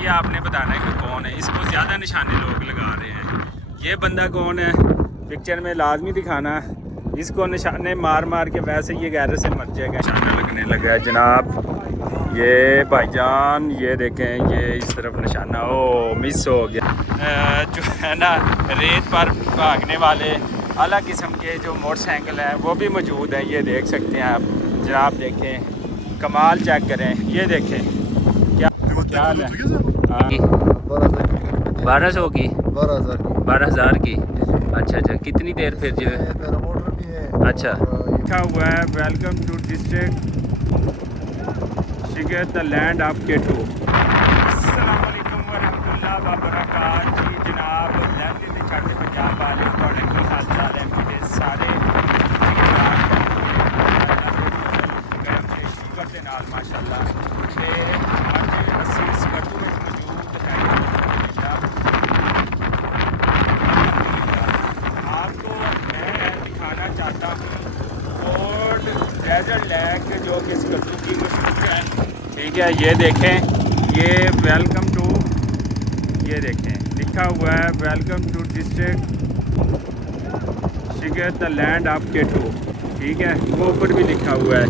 ये आपने बताना है कि कौन है। इसको ज़्यादा निशाने लोग लगा रहे हैं। ये बंदा कौन है पिक्चर में लाजमी दिखाना। इसको निशाने मार मार के वैसे ये गैर से मर जाएगा। निशाना लगने लगा है जनाब। ये भाईजान ये देखें, ये इस तरफ निशाना ओ मिस हो गया। जो है ना रेत पर भागने वाले अलग किस्म के जो मोटरसाइकिल हैं वो भी मौजूद हैं। ये देख सकते हैं आप जनाब, देखें कमाल, चेक करें, ये देखें क्या हाल है। 1200 की 12,000 की। अच्छा अच्छा, कितनी देर फिर जो है। अच्छा लिखा हुआ है welcome to district Shigar the land of K two. अस्सलाम वालेकुम वरहमतुल्लाह वबरकातुहू जनाब। लैंड ते छाड़े पंजाब वाले थोड़े की हाल चाल है मेरे सारे गरम ते शिगर दे नाल माशाअल्लाह ते अज असीं इस कटू में मौजूद है। आपको मैं दिखाना चाहता हूँ ओल्ड डेजर्ट लेक जो कि इस कटू की मशहूर है। ठीक है, ये देखें, ये वेलकम टू, ये देखें लिखा हुआ है welcome to district Shigar the land of K two. ठीक है, वो ऊपर भी लिखा हुआ है।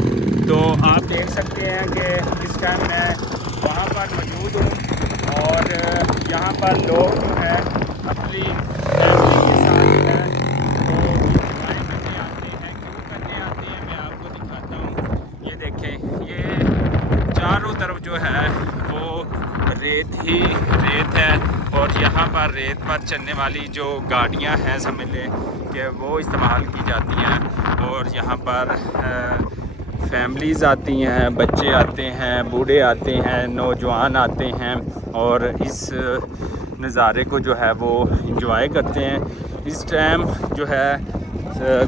तो आप देख सकते हैं कि इस टाइम मैं वहाँ पर मौजूद हूँ और यहाँ पर लोग जो है अपनी फैमिली के साथ हैं तो इंजॉय करने आते हैं। क्यों करने आते हैं मैं आपको दिखाता हूँ। ये देखें, ये चारों तरफ जो है वो रेत ही रेत है और यहाँ पर रेत पर चलने वाली जो गाड़ियाँ हैं समझ लें कि वो इस्तेमाल की जाती हैं। और यहाँ पर फैमिलीज़ आती हैं, बच्चे आते हैं, बूढ़े आते हैं, नौजवान आते हैं और इस नज़ारे को जो है वो इंजॉय करते हैं। इस टाइम जो है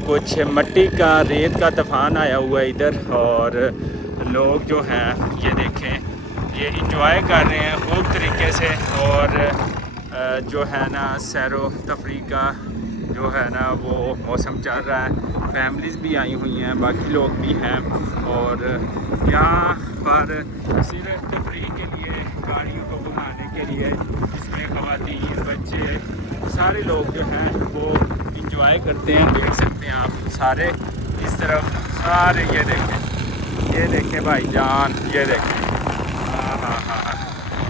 कुछ मिट्टी का रेत का तूफ़ान आया हुआ है इधर और लोग जो हैं ये देखें ये इंजॉय कर रहे हैं खूब तरीके से। और जो है ना सैरो तफरी का जो है ना वो मौसम चल रहा है। फैमिलीज़ भी आई हुई हैं, बाकी लोग भी हैं और यहाँ पर सिर्फ तफरी के लिए, गाड़ियों को घुमाने के लिए इसमें ख़वातीन बच्चे सारे लोग जो हैं वो इंजॉय करते हैं। देख सकते हैं आप सारे इस तरफ सारे, ये देखें भाईजान, ये देखें हाँ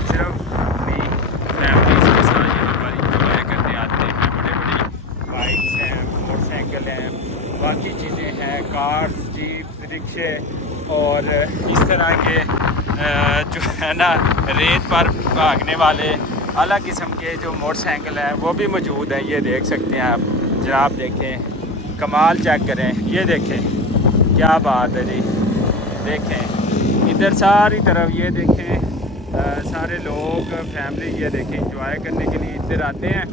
सिर्फ अपनी फैमिली के साथ यहाँ पर इंजॉय करने आते हैं। बड़े बड़ी बाइक्स हैं, मोटरसाइकिल हैं, बाकी चीज़ें हैं, कार्स, जीप, रिक्शे और इस तरह के जो है ना रेत पर भागने वाले अलग किस्म के जो मोटरसाइकिल हैं वो भी मौजूद हैं। ये देख सकते हैं आप जनाब, देखें कमाल, चेक करें, ये देखें क्या बात है जी। देखें इधर सारी तरफ, ये देखें सारे लोग फैमिली ये देखें इंजॉय करने के लिए इधर आते हैं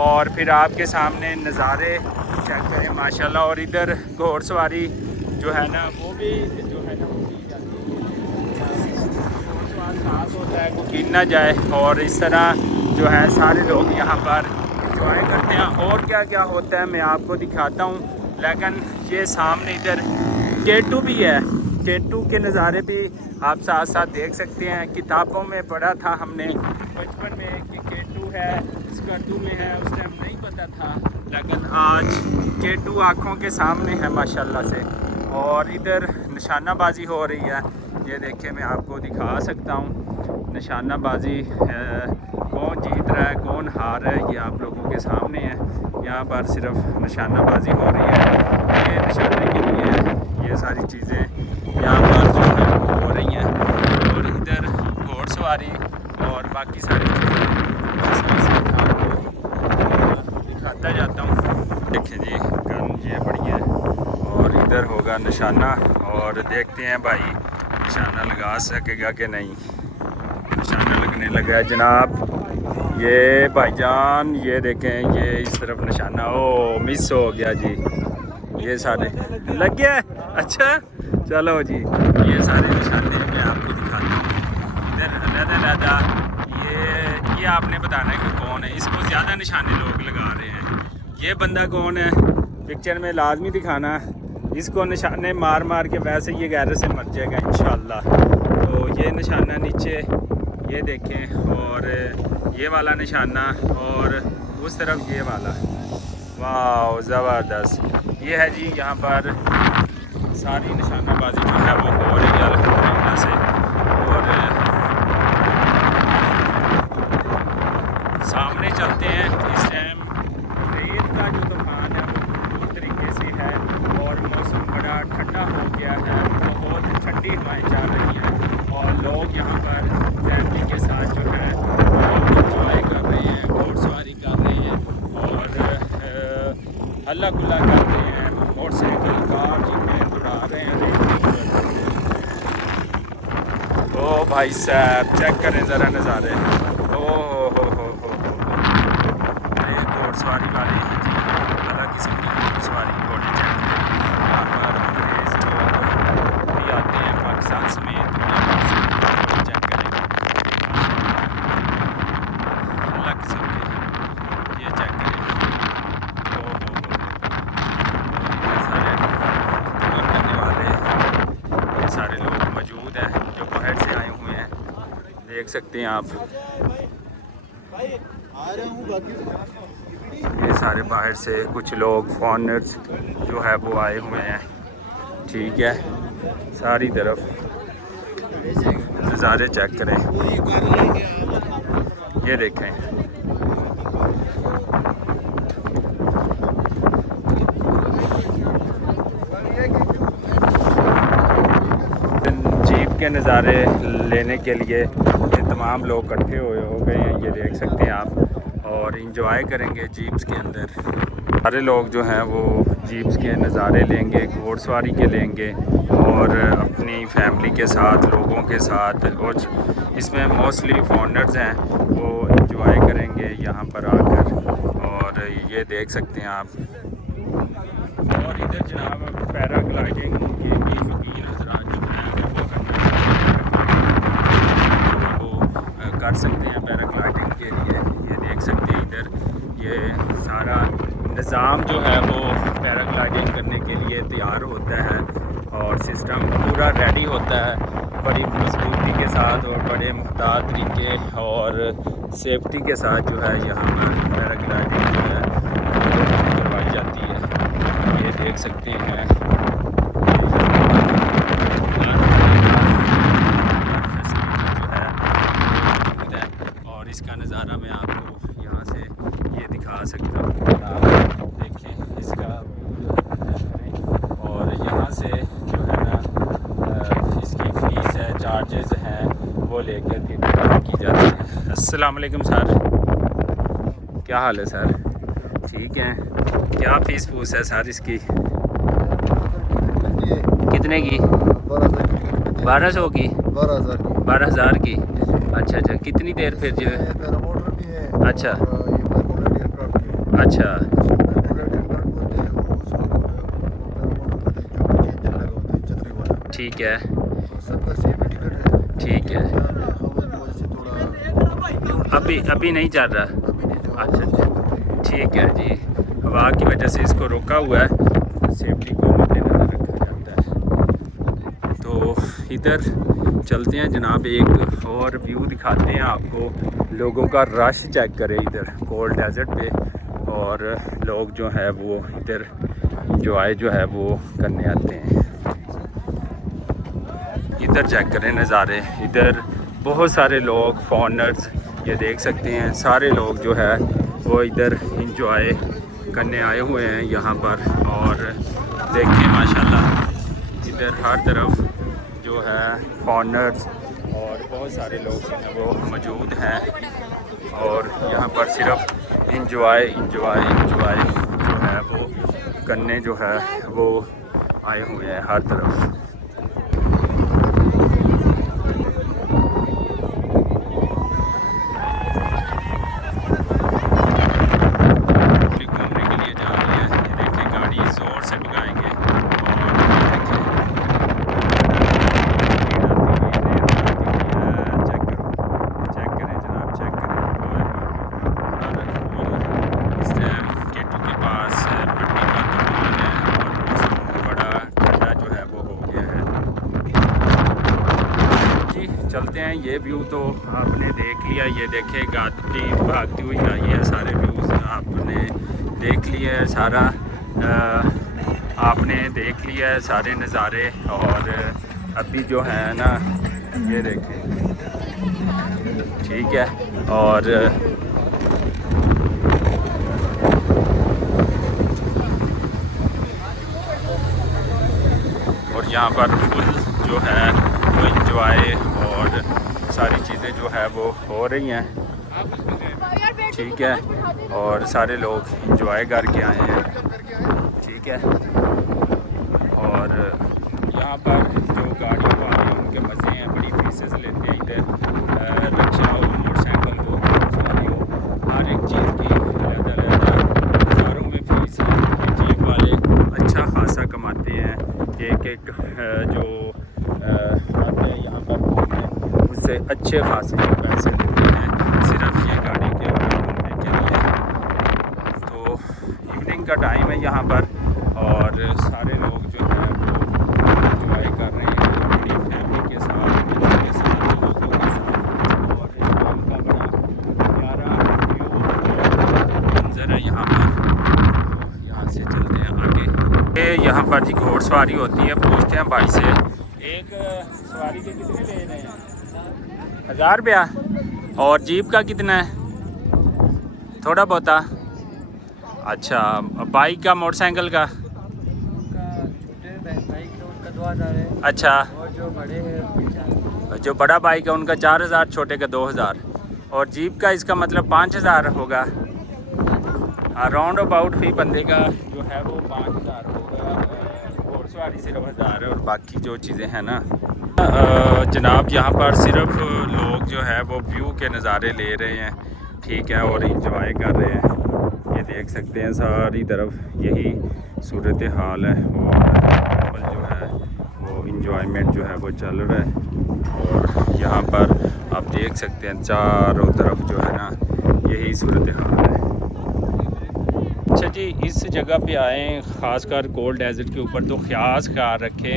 और फिर आपके सामने नज़ारे चेक करें माशाल्लाह। और इधर घोड़सवारी जो है ना वो भी जो है ना वो की जाती है। घोड़सवार साफ होता है, कोई गिर ना जाए और इस तरह जो है सारे लोग यहाँ पर इंजॉय करते हैं। और क्या क्या होता है मैं आपको दिखाता हूँ, लेकिन ये सामने इधर केटू भी है। केटू के नज़ारे भी आप साथ साथ देख सकते हैं। किताबों में पढ़ा था हमने बचपन में कि केटू है स्कर्दू में है, उस टाइम नहीं पता था, लेकिन आज केटू आँखों के सामने है माशाल्लाह से। और इधर निशानाबाजी हो रही है, ये देखें मैं आपको दिखा सकता हूँ निशानाबाजी कौन जीत रहा है कौन हार रहा है ये आप लोगों के सामने है। यहाँ पर सिर्फ निशानाबाजी हो रही है, ये निशाने के लिए है। ये सारी चीज़ें यहाँ पर जो है हो रही हैं और इधर घोड़सवारी और बाकी सारी चीज़ें आपको दिखाता जाता हूँ। देखिए जी गन ये बढ़िया है और इधर होगा निशाना और देखते हैं भाई निशाना लगा सकेगा कि नहीं। निशाना लगने लगा है जनाब। ये भाईजान ये देखें, ये इस तरफ निशाना ओ मिस हो गया जी। ये सारे लग गया, अच्छा चलो जी। ये सारे निशाने मैं आपको दिखाता हूँ। इधर अलग ये आपने बताना है कि कौन है। इसको ज़्यादा निशाने लोग लगा रहे हैं। ये बंदा कौन है पिक्चर में लाजमी दिखाना। इसको निशाने मार मार के वैसे ये गैर से मर जाएगा इंशाल्लाह। तो ये निशाना नीचे ये देखें और और ये वाला निशाना और उस तरफ ये वाला। वाह ज़बरदस्त। ये है जी यहाँ पर सारी निशानाबाजी जो है वो हो रही है अल्हम्दुलिल्लाह से। और सामने चलते हैं। इस टाइम रेत का जो तूफान है वो पूरी तरीके से है और मौसम बड़ा ठंडा हो गया है। बहुत ठंडी हवाएं चल रही हैं और लोग यहाँ पर फैमिली के साथ जो है वो इंजॉय कर रहे हैं, घोड़सवारी कर रहे हैं और हल्ला गुल्ला कर रहे हैं। मोटरसाइकिल कार जिनमें उड़ा रहे हैं ओ भाई साहब, चेक करें ज़रा नज़ारे। ओ हो घोड़सवारी वाले हैं जी, अलग किस्म की घोड़सवारी घोड़े चेक करें। यहाँ पर अंग्रेज़ लोग भी आते हैं पाकिस्तान समेत दुनिया भर से। चेक करें अलग किस्म के, ये चेक करें। ओ सारे टूर करने वाले, ये सारे लोग मौजूद हैं जो बाहर से आए हुए हैं, देख सकते हैं आप। ये सारे बाहर से कुछ लोग फॉरेनर्स जो है वो आए हुए हैं, ठीक है। सारी तरफ नज़ारे चेक करें, ये देखें। जीप के नज़ारे लेने के लिए ये तमाम लोग इकट्ठे हो गए हैं, ये देख सकते हैं आप। और इंजॉय करेंगे जीप्स के अंदर। सारे लोग जो हैं वो जीप्स के नज़ारे लेंगे, घोड़सवारी के लेंगे और अपनी फैमिली के साथ, लोगों के साथ। और इसमें मोस्टली फॉरेनर्स हैं, वो इंजॉय करेंगे यहाँ पर आकर। और ये देख सकते हैं आप। और इधर जनाब पैराग्लाइडिंग के भी शौकीन हज़रात जो हैं वो कर सकते हैं पैराग्लाइडिंग के लिए। ये देख सकते हैं इधर ये सारा निज़ाम जो है वो पैराग्लाइडिंग करने के लिए तैयार होता है और सिस्टम पूरा रेडी होता है बड़ी मजबूती के साथ और बड़े मुहतात तरीके और सेफ्टी के साथ जो है यहाँ पर पैराग्लाइडिंग जो है करवाई जाती है। ये देख सकते हैं और इसका नज़ारा मैं आपको यहाँ से ये दिखा सकता हूँ। आप देखें इसका। और यहाँ से जो है ना इसकी फ़ीस है, चार्जेस हैं, वो लेकर के की जाती है। अस्सलाम वालेकुम सर, क्या हाल है सर? ठीक है। क्या फ़ीस फूस है सर इसकी? कितने की? 1200 की? 12,000 की। अच्छा अच्छा। कितनी देर फिर जो है? अच्छा अच्छा ठीक है ठीक है। अभी नहीं चल रहा? अच्छा ठीक है जी। हवा की वजह से इसको रोका हुआ है, सेफ्टी को मद्देनजर रखा जाता है। तो इधर चलते हैं जनाब, एक और व्यू दिखाते हैं आपको। लोगों का रश चेक करें इधर कोल्ड डेजर्ट पे, और लोग जो है वो इधर इंजॉय जो है वो करने आते हैं। इधर चेक करें नज़ारे, इधर बहुत सारे लोग फॉरेनर्स ये देख सकते हैं। सारे लोग जो है वो इधर इंजॉय करने आए हुए हैं यहाँ पर। और देखिए माशाल्लाह इधर हर तरफ जो है फॉरेनर्स और बहुत सारे लोग जो हैं वो मौजूद हैं और यहाँ पर सिर्फ इंजॉय जो है वो करने जो है वो आए हुए हैं हर तरफ। चलते हैं। ये व्यू तो आपने देख लिया। ये देखे गाड़ी भागती हुई आई है, सारे व्यूज़ आपने देख लिए है, सारा आपने देख लिया है सारे नज़ारे। और अभी जो है ना ये देखें, ठीक है। और यहाँ पर फुल जो है वो इंजॉय और सारी चीज़ें जो है वो हो रही हैं, ठीक है। और सारे लोग इंजॉय करके आए हैं, ठीक है। और यहाँ पर जो गाड़ियों वाले हैं उनके मज़े हैं, बड़ी फीसेस लेते हैं इधर, रिक्शा हो, मोटरसाइकिल हो, सवारी हो, हर एक चीज़ की अलग-अलग हज़ारों में फ़ीस है। ये जीप वाले अच्छा खासा कमाते हैं, एक जो आते हैं यहाँ पर घूमने उससे अच्छे खासे पैसे देते हैं सिर्फ ये गाड़ी के घूमने के लिए। तो इवनिंग का टाइम है यहाँ पर और सारे लोग जो है वो इंजॉय कर रहे हैं अपनी फैमिली के साथ, बच्चों के साथ, लोगों के साथ। और शाम का बड़ा प्यारा व्यू मंजर है यहाँ पर। तो यहाँ से चलते हैं आगे। यहाँ पर जी घोड़सवारी होती है, पूछते हैं भाई से, एक सवारी के कितने ले रहे हैं? 1000 रुपया। और जीप का कितना है? थोड़ा बहुता। अच्छा, बाइक का, मोटरसाइकिल का? छोटे बाइक है उनका 2000 है। अच्छा, और जो बड़े हैं जो बड़ा बाइक है उनका 4000, छोटे का 2000। और जीप का इसका मतलब 5000 होगा। राउंड अबाउट फी बंदे का जो है वो 5000 होगा। घोड़सवारी सिर्फ 1000 है और बाकी जो चीज़ें हैं ना जनाब, यहाँ पर सिर्फ लोग जो है वो व्यू के नज़ारे ले रहे हैं, ठीक है, और इंजॉय कर रहे हैं। ये देख सकते हैं सारी तरफ यही सूरत हाल है और जो है वो इंजॉयमेंट जो है वो चल रहा है। और यहाँ पर आप देख सकते हैं चारों तरफ जो है ना यही सूरत हाल है। अच्छा जी, इस जगह पे आए ख़ासकर कोल्ड डेजर्ट के ऊपर, तो ख़ास ख्याल रखें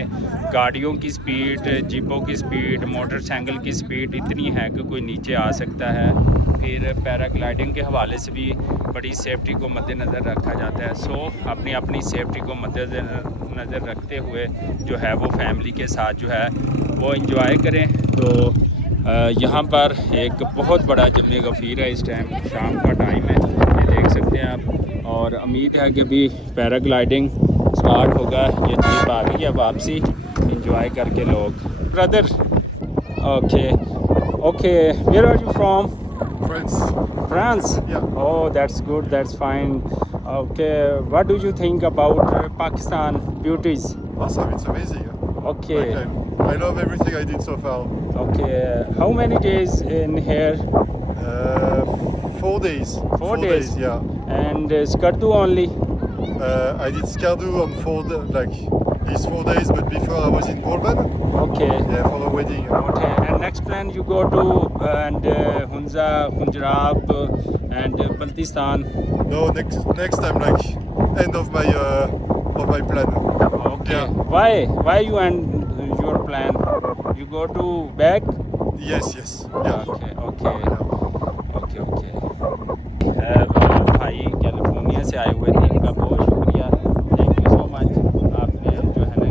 गाड़ियों की स्पीड, जीपों की स्पीड, मोटरसाइकिल की स्पीड इतनी है कि कोई नीचे आ सकता है। फिर पैराग्लाइडिंग के हवाले से भी बड़ी सेफ्टी को मद्देनज़र रखा जाता है। सो अपनी अपनी सेफ्टी को मद्देनज़र रखते हुए जो है वो फैमिली के साथ जो है वो इंजॉय करें। तो यहाँ पर एक बहुत बड़ा जमे गफ़ीर है, इस टाइम शाम का टाइम है, ये देख सकते हैं आप। और उम्मीद है कि अभी पैराग्लाइडिंग स्टार्ट होगा। ये जीप आ गई है वापसी, इंजॉय करके लोग। Brother, okay okay, where are you from? France? Yeah. Oh, that's good, that's fine. Okay, what do you think about Pakistan beauties? Awesome, it's amazing. Okay. Like, I love everything I did so far. Okay, how many days in here? 4 days. 4 days? Yeah. And Skardu only? I did Skardu on these 4 days, but before I was in Durban. Okay. Yeah, for the wedding. Okay, and next plan you go to Hunza, Punjab and Baltistan? No, next time, like end of my plan. Okay. Yeah. Why you end your plan? You go to back? Yes. Yeah. Okay. भाई California से आए हुए थे, इनका बहुत शुक्रिया, thank you so much. आपने जो है ना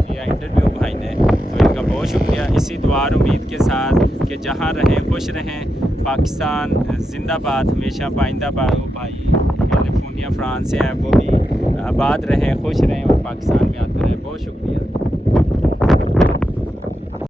किया इंटरव्यू भाई ने, तो इनका बहुत शुक्रिया। इसी दुआ उम्मीद के साथ कि जहाँ रहें खुश रहें, पाकिस्तान जिंदाबाद, हमेशा पाइंदाबाद। वो भाई कैलिफोर्निया फ्रांस से हैं, वो भी आबाद रहें, खुश रहें और पाकिस्तान में आते रहें। बहुत शुक्रिया।